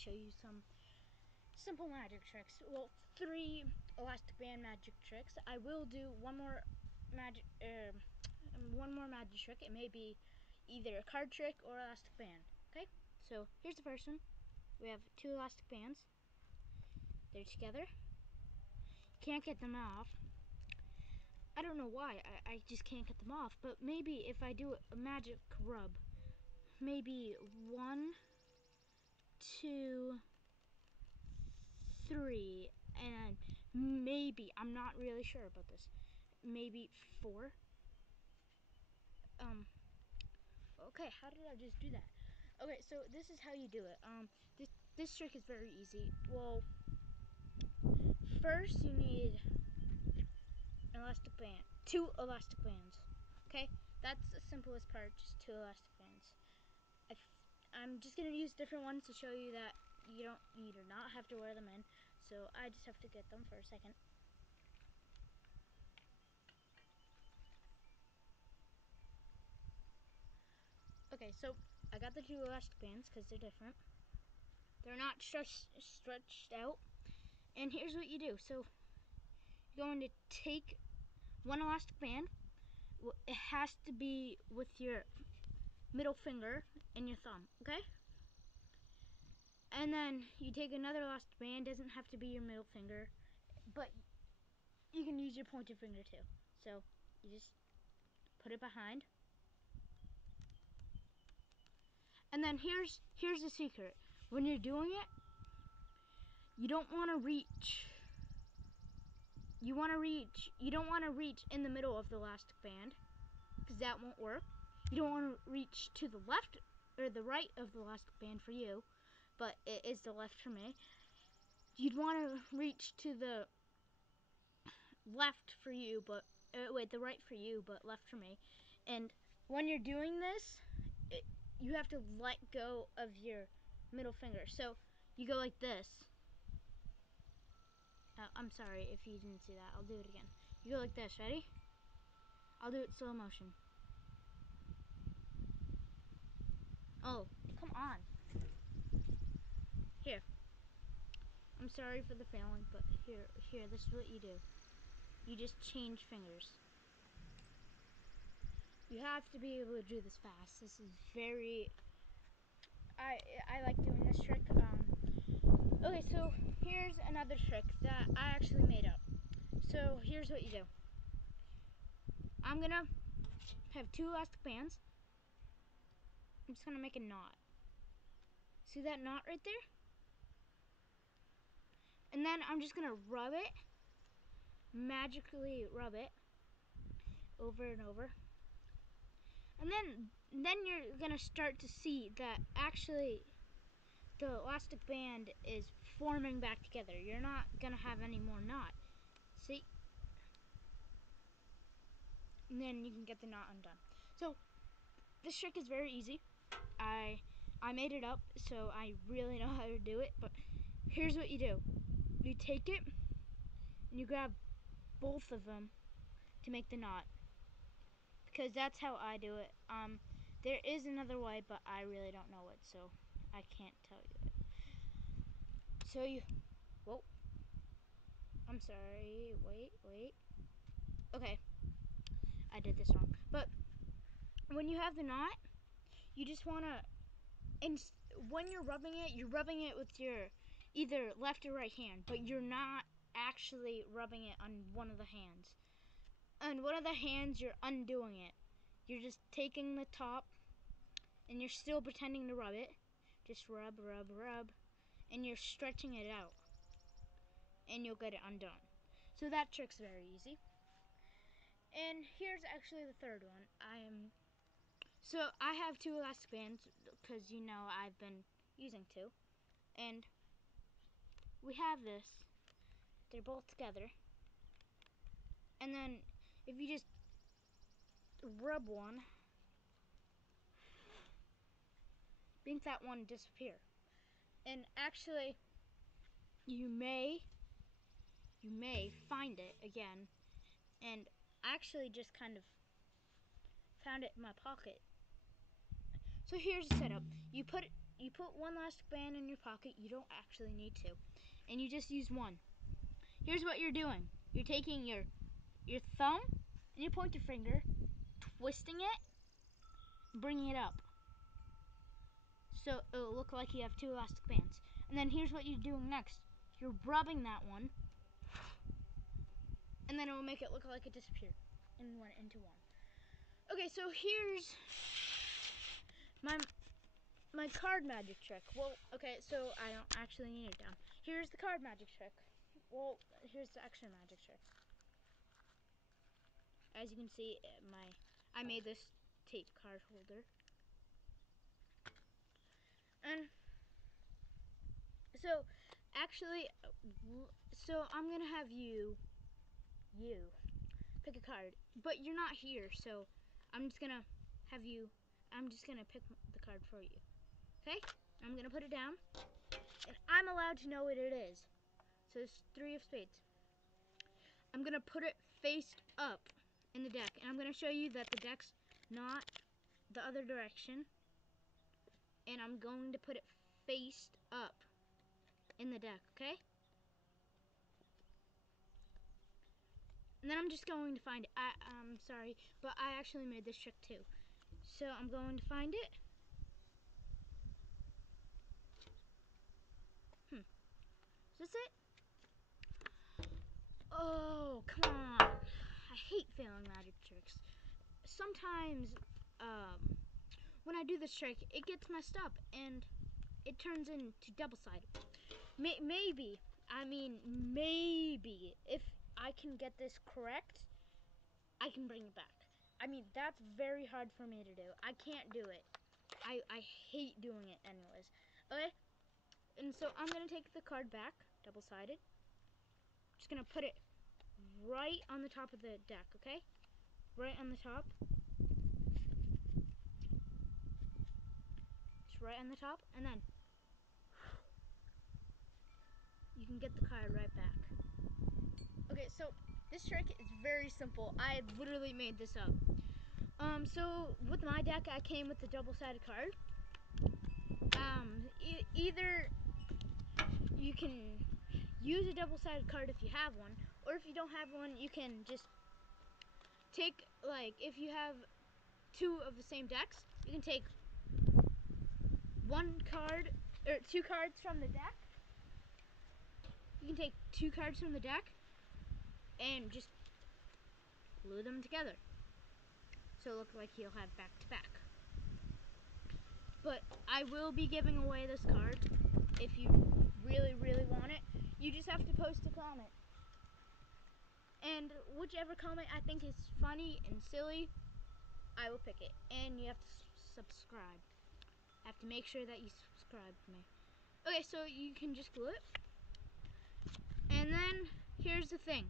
show you some simple magic tricks. Well, 3 elastic band magic tricks. I will do one more magic trick. It may be either a card trick or elastic band. Okay, so here's the first one. We have 2 elastic bands. They're together. Can't get them off. I don't know why. I just can't get them off. But maybe if I do a magic rub, maybe 1, 2, 3, and maybe, I'm not really sure about this, maybe 4. Okay, how did I just do that? Okay, so this is how you do it. This trick is very easy. Well, first you need an elastic band, 2 elastic bands. Okay, that's the simplest part, just 2 elastic bands. I'm just gonna use different ones to show you that you do not have to wear them in. So I just have to get them for a second. Okay, so I got the 2 elastic bands because they're different. They're not stretched out. And here's what you do. So you're going to take 1 elastic band. It has to be with your middle finger and your thumb, okay? And then you take another elastic band. Doesn't have to be your middle finger, but you can use your pointer finger too. So you just put it behind. And then here's the secret. When you're doing it, you don't want to reach. You don't want to reach in the middle of the elastic band, because that won't work. You don't want to reach to the left or the right of the elastic band for you, but it is the left for me. You'd want to reach to the left for you, but the right for you, but left for me. And when you're doing this, you have to let go of your middle finger. So you go like this. I'm sorry if you didn't see that. I'll do it again. You go like this. Ready? I'll do it slow motion. Oh, come on. Here. I'm sorry for the failing, but here, this is what you do. You just change fingers. You have to be able to do this fast. This is very... I like doing this trick. Okay, so here's another trick that I actually made up. So here's what you do. I'm gonna have 2 elastic bands. I'm just gonna make a knot. See that knot right there? And then I'm just gonna rub it, magically rub it over and over. And then you're gonna start to see that actually the elastic band is forming back together. You're not gonna have any more knot. See? And then you can get the knot undone. So this trick is very easy. I made it up, so I really know how to do it. But here's what you do. You take it and you grab both of them to make the knot, because that's how I do it. There is another way, but I really don't know it, so I can't tell you it. So whoa, I'm sorry, wait. Okay, I did this wrong. But when you have the knot, you just wanna, and when you're rubbing it with your either left or right hand, but you're not actually rubbing it on one of the hands. On one of the hands, you're undoing it. You're just taking the top, and you're still pretending to rub it. Just rub, and you're stretching it out, and you'll get it undone. So that trick's very easy. And here's actually the third one. So I have 2 elastic bands, because I've been using 2. And we have this. They're both together. And then if you just rub one, make that one disappear. And actually, you may find it again. And I actually just kind of found it in my pocket. So here's the setup. You you put one elastic band in your pocket. You don't actually need to, and you just use one. Here's what you're doing. You're taking your thumb and your pointer finger, twisting it, bringing it up. So it'll look like you have two elastic bands. And then here's what you're doing next. You're rubbing that one, and then it will make it look like it disappeared and went into one. Okay, so here's my card magic trick. Well, okay, so I don't actually need it down. Here's the card magic trick. Well, here's the extra magic trick. As you can see, I made this tape card holder. And so, actually, so I'm going to have you pick a card. But you're not here, so I'm just going to pick the card for you. Okay? I'm going to put it down. And I'm allowed to know what it is. So it's 3 of spades. I'm going to put it face up in the deck. And I'm going to show you that the deck's not the other direction. And I'm going to put it face up in the deck, okay? And then I'm just going to find it. I'm sorry, but I actually made this trick too. So I'm going to find it. Is this it? Oh, come on. I hate failing magic tricks. Sometimes, when I do this trick, it gets messed up and it turns into double-sided. Maybe, if I can get this correct, I can bring it back. I mean, that's very hard for me to do. I can't do it. I hate doing it anyways. Okay? And so I'm going to take the card back, double-sided. Just going to put it right on the top of the deck, okay? Right on the top. Just right on the top. And then you can get the card right back. Okay, so this trick is very simple. I literally made this up. So with my deck, I came with the double-sided card. Either you can use a double-sided card if you have one, or if you don't have one, you can just take, like, if you have 2 of the same decks, you can take 1 card, or 2 cards from the deck. You can take 2 cards from the deck and just glue them together. So it looks like you'll have back-to-back. But I will be giving away this card if you really, really want it. You just have to post a comment. And whichever comment I think is funny and silly, I will pick it. And you have to subscribe. I have to make sure that you subscribe to me. Okay, so you can just glue it. And then, here's the thing.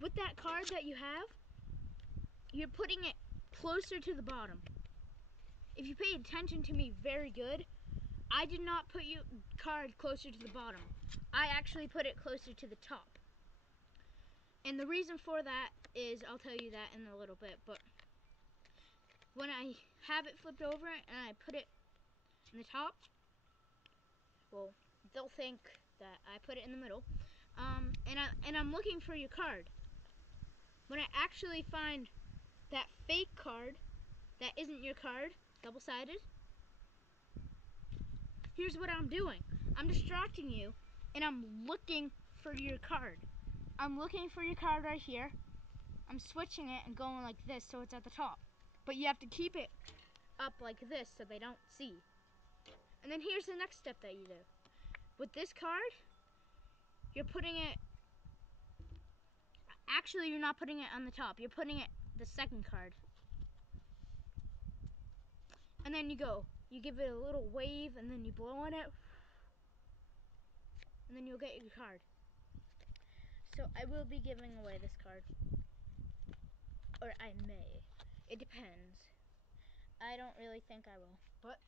With that card that you have, you're putting it closer to the bottom. If you pay attention to me very good, I did not put your card closer to the bottom. I actually put it closer to the top. And the reason for that is, I'll tell you that in a little bit, but when I have it flipped over and I put it in the top, well, they'll think that I put it in the middle. And I'm looking for your card. When I actually find that fake card that isn't your card, double-sided, here's what I'm doing. I'm distracting you, and I'm looking for your card. I'm looking for your card right here. I'm switching it and going like this so it's at the top. But you have to keep it up like this so they don't see. And then here's the next step that you do. With this card, you're putting it, actually you're not putting it on the top, you're putting it the second card. And then you give it a little wave and then you blow on it. And then you'll get your card. So I will be giving away this card. Or I may. It depends. I don't really think I will, but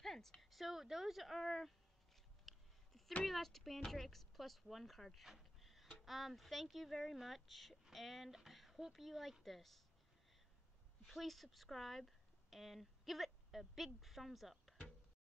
depends. So those are the 3 elastic band tricks plus 1 card trick. Thank you very much, and I hope you like this. Please subscribe and give it a big thumbs up.